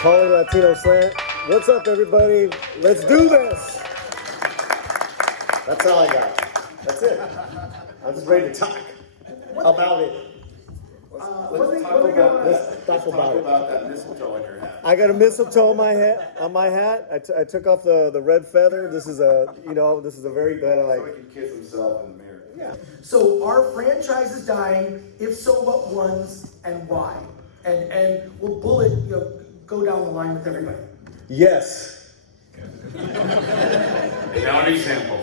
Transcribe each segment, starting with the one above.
Paulie Latino Slant. What's up, everybody? Let's do this. That's all I got. That's it. I'm just ready to talk about it. Let's talk about that mistletoe on your hat. I got a mistletoe on my hat. I took off the red feather. This is a very good. So he can kiss himself in the mirror. Yeah. So our franchise is dying. If so, what ones and why? And we'll go down the line with everybody. Yes. Now an example.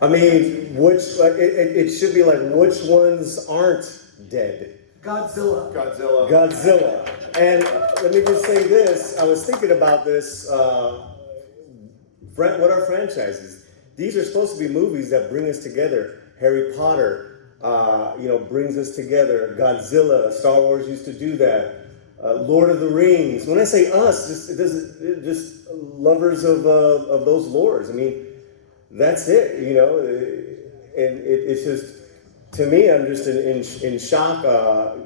I mean, it should be like which ones aren't dead? Godzilla. And let me just say this. I was thinking about this. What are franchises? These are supposed to be movies that bring us together. Harry Potter, brings us together. Godzilla, Star Wars used to do that. Lord of the Rings. When I say us, just lovers of those lores. I mean, that's it. And it's just, to me, I'm just in shock.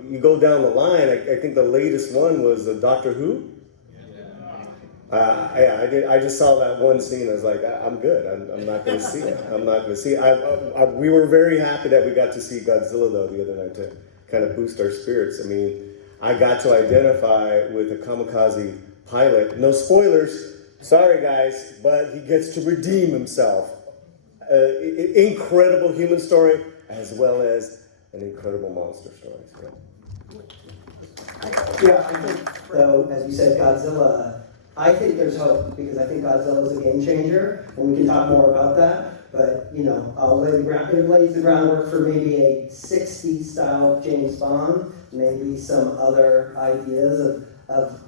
You go down the line. I think the latest one was Doctor Who. I just saw that one scene. I was like, I'm good. I'm not going to see it. We were very happy that we got to see Godzilla though the other night to kind of boost our spirits. I mean, I got to identify with a kamikaze pilot. No spoilers. Sorry guys, but he gets to redeem himself. Incredible human story as well as an incredible monster story. Yeah, I think, though, as you said, Godzilla, I think there's hope because I think Godzilla is a game changer, and we can talk more about that. But, I'll lay it lays the groundwork for maybe a 60s style James Bond, maybe some other ideas of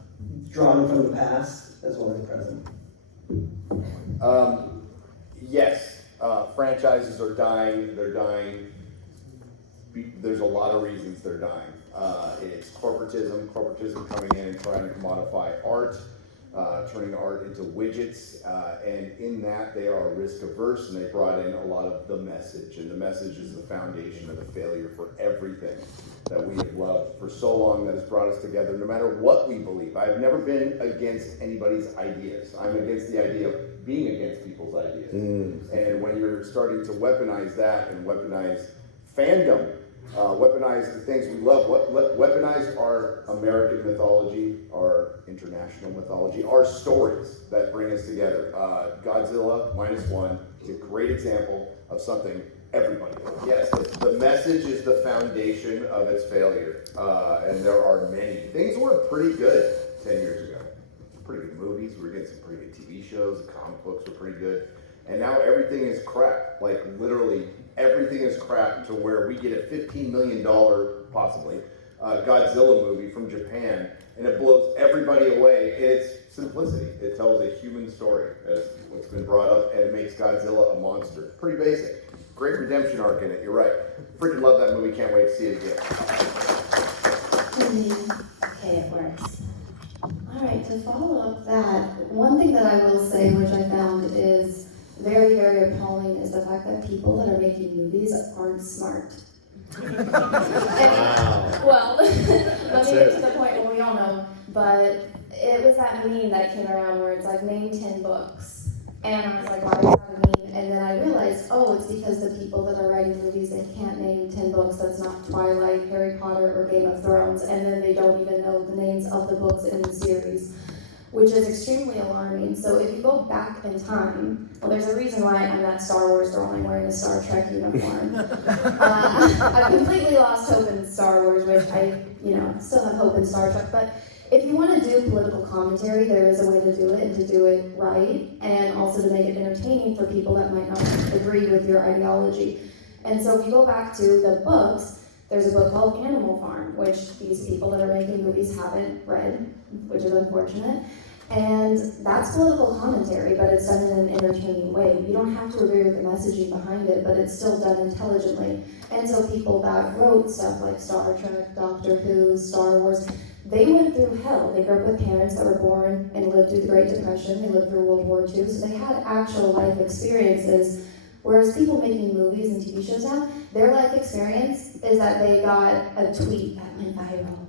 drawing from the past as well as the present. Yes, franchises are dying. They're dying. There's a lot of reasons they're dying. It's corporatism coming in and trying to commodify art, turning art into widgets, and in that they are risk averse, and they brought in a lot of the message, and the message is the foundation of the failure for everything that we have loved for so long that has brought us together, no matter what we believe. I've never been against anybody's ideas. I'm against the idea of being against people's ideas. And when you're starting to weaponize that and weaponize fandom, weaponize the things we love, weaponize our American mythology, our international mythology, our stories that bring us together. Godzilla -1 is a great example of something everybody loves. Yes, the message is the foundation of its failure, and there are many. Things were pretty good 10 years ago. Pretty good movies, we were getting some pretty good TV shows, the comic books were pretty good, and now everything is crap, like literally everything is crap to where we get a $15 million, possibly, Godzilla movie from Japan, and it blows everybody away in its simplicity. It tells a human story, as what's been brought up, and it makes Godzilla a monster. Pretty basic. Great redemption arc in it, you're right. Freaking love that movie, can't wait to see it again. Okay, it works. All right, to follow up that, one thing that I will say, which I found is very, very appalling, is the fact that people that are making movies aren't smart. Well, let me get to the point where we all know, but it was that meme that came around where it's like, name 10 books. And I was like, why is that a meme? And then I realized, it's because the people that are writing movies, they can't name 10 books that's not Twilight, Harry Potter, or Game of Thrones, and then they don't even know the names of the books in the series, which is extremely alarming. So if you go back in time, there's a reason why I'm not Star Wars girl, I'm wearing a Star Trek uniform. I've completely lost hope in Star Wars, which I still have hope in Star Trek, but if you want to do political commentary, there is a way to do it, and to do it right, and also to make it entertaining for people that might not agree with your ideology. And so if you go back to the books, there's a book called Animal Farm, which these people that are making movies haven't read, which is unfortunate. And that's political commentary, but it's done in an entertaining way. You don't have to agree with the messaging behind it, but it's still done intelligently. And so people that wrote stuff like Star Trek, Doctor Who, Star Wars, they went through hell. They grew up with parents that were born and lived through the Great Depression. They lived through World War II, so they had actual life experiences. Whereas people making movies and TV shows now, their life experience is that they got a tweet that went viral.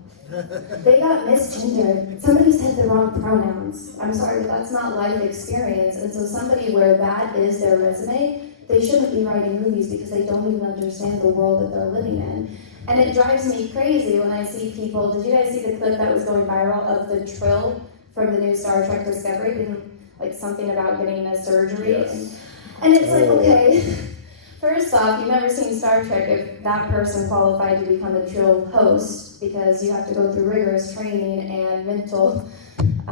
They got misgendered. Somebody said the wrong pronouns. I'm sorry, but that's not life experience. And so somebody where that is their resume, they shouldn't be writing movies because they don't even understand the world that they're living in. And it drives me crazy when I see people, did you guys see the clip that was going viral of the Trill from the new Star Trek Discovery, being like something about getting a surgery? Yes. And it's like, okay, first off, you've never seen Star Trek if that person qualified to become a Trill host, because you have to go through rigorous training and mental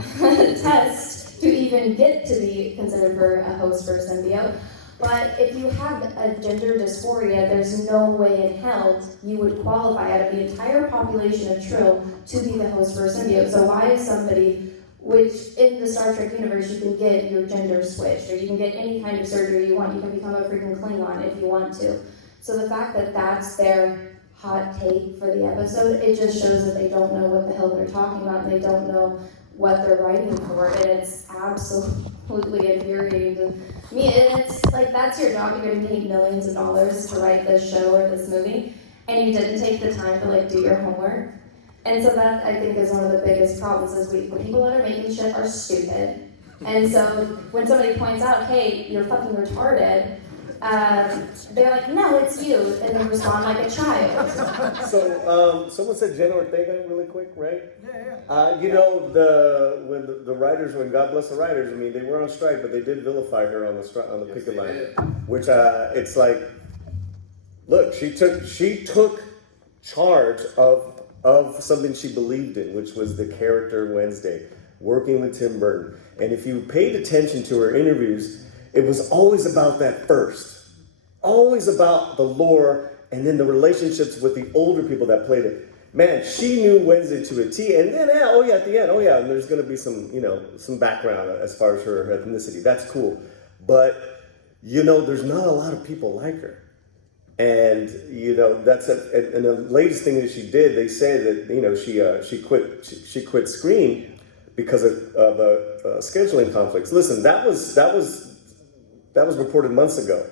tests to even get to be considered for a host for Symbiote. But if you have a gender dysphoria, there's no way in hell you would qualify out of the entire population of Trill to be the host for Symbiote. So why is somebody, which in the Star Trek universe you can get your gender switched, or you can get any kind of surgery you want, you can become a freaking Klingon if you want to. So the fact that that's their hot take for the episode, it just shows that they don't know what the hell they're talking about, and they don't know what they're writing for, and it's absolutely infuriating to me. And it's like, that's your job. You're getting paid millions of dollars to write this show or this movie, and you didn't take the time to like do your homework. And so that, I think, is one of the biggest problems, is the people that are making shit are stupid. And so when somebody points out, hey, you're fucking retarded, they're like, no, it's you, and they respond like a child. So, someone said Jenna Ortega really quick, right? Yeah. You know, when the writers, when God bless the writers, I mean, they were on strike, but they did vilify her on the picket line, which it's like, look, she took charge of something she believed in, which was the character Wednesday, working with Tim Burton. And if you paid attention to her interviews, it was always about that first. Always about the lore, and then the relationships with the older people that played it. Man, she knew Wednesday to a T, and then, at the end, and there's gonna be some background as far as her ethnicity. That's cool. But, there's not a lot of people like her. And, that's and the latest thing that she did, they say that, she quit Scream because of scheduling conflicts. Listen, that was reported months ago.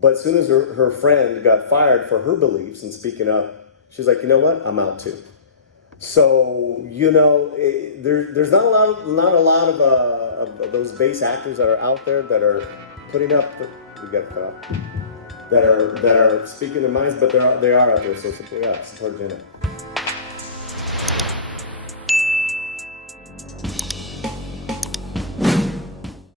But as soon as her friend got fired for her beliefs and speaking up, she's like, you know what? I'm out too. So, there's not a lot of those base actors that are out there that are putting up. We got cut off. That are speaking their minds, but they are out there. So yeah, support Jenna.